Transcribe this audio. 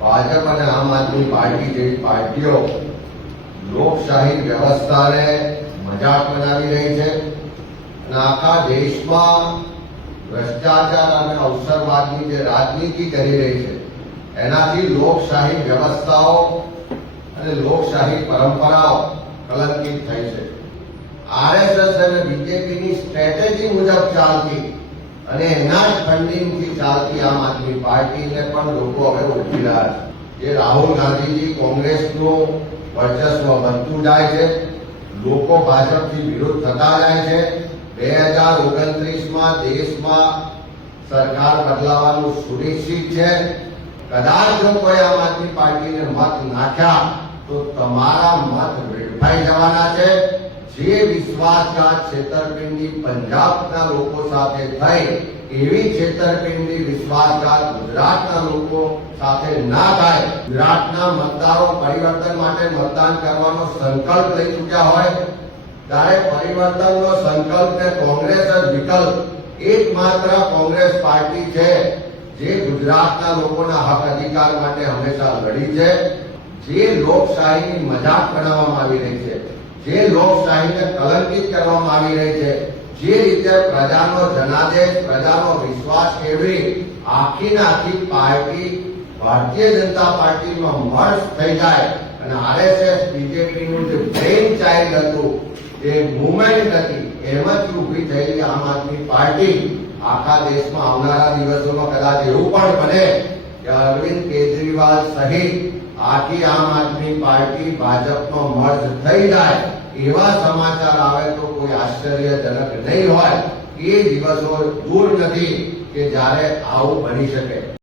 ભાજપ અને આમ આદમી પાર્ટી જેવી પાર્ટીઓ લોકશાહી વ્યવસ્થાને મજાક બનાવી રહી છે અને આખા દેશમાં ભ્રષ્ટાચાર અને અવસરવાદની જે રાજનીતિ કરી રહી છે એનાથી લોકશાહી વ્યવસ્થાઓ અને લોકશાહી પરંપરાઓ કલંકિત થઈ છે। આરએસએસ અને બીજેપીની સ્ટ્રેટેજી મુજબ ચાલતી અને એના જ ફંડિંગથી ચાલતી આમ આદમી પાર્ટીને પણ લોકો હવે ઓળખી રહ્યા છે। જે રાહુલ ગાંધીજી કોંગ્રેસનું વર્ચસ્વ વધતું જાય છે, લોકો ભાજપથી વિરોધ થતા જાય છે। 2029માં દેશમાં સરકાર બદલાવાનું સુનિશ્ચિત છે। કદાચ જો કોઈ આમ આદમી પાર્ટીને મત નાખ્યા તો તમારા મત વેડફાઈ જવાના છે। જે વિશ્વાસઘાત છેતરપિંડી પંજાબના લોકો સાથે થઈ એવી છેતરપિંડી વિશ્વાસઘાત ગુજરાતના લોકો સાથે ના થાય। ગુજરાતના મતદારો પરિવર્તન માટે મતદાન કરવાનો સંકલ્પ લઈ ચૂક્યા હોય ત્યારે પરિવર્તનનો સંકલ્પ ને કોંગ્રેસ જ વિકલ્પ એકમાત્ર કોંગ્રેસ પાર્ટી છે જે ગુજરાતના લોકોના હક અધિકાર માટે હંમેશા લડી છે। જે લોકશાહીની મજાક બનાવવામાં આવી રહી છે, જે લોકશાહીને કલંકિત કરવામાં આવી રહી છે, જે રીતે પ્રજાનો જનાદેશ પ્રજાનો વિશ્વાસ કેળવી આખી પાર્ટી ભારતીય જનતા પાર્ટીમાં મર્જ થઈ જાય અને આરએસએસ બીજેપીનું જે બ્રેઇન ચાઇલ્ડ હતું, જે મુવમેન્ટ હતી, એમાંથી ઉભી થયેલી આમ આદમી પાર્ટી આખા દેશમાં આવનારા દિવસોમાં કદાચ એવું પણ બને કે અરવિંદ કેજરીવાલ સહિત આખી આમ આદમી પાર્ટી ભાજપમાં મર્જ થઈ જાય એવા સમાચાર આવે તો કોઈ આશ્ચર્યજનક નહીં હોય। એ દિવસો દૂર નથી કે જ્યારે આવું બની શકે।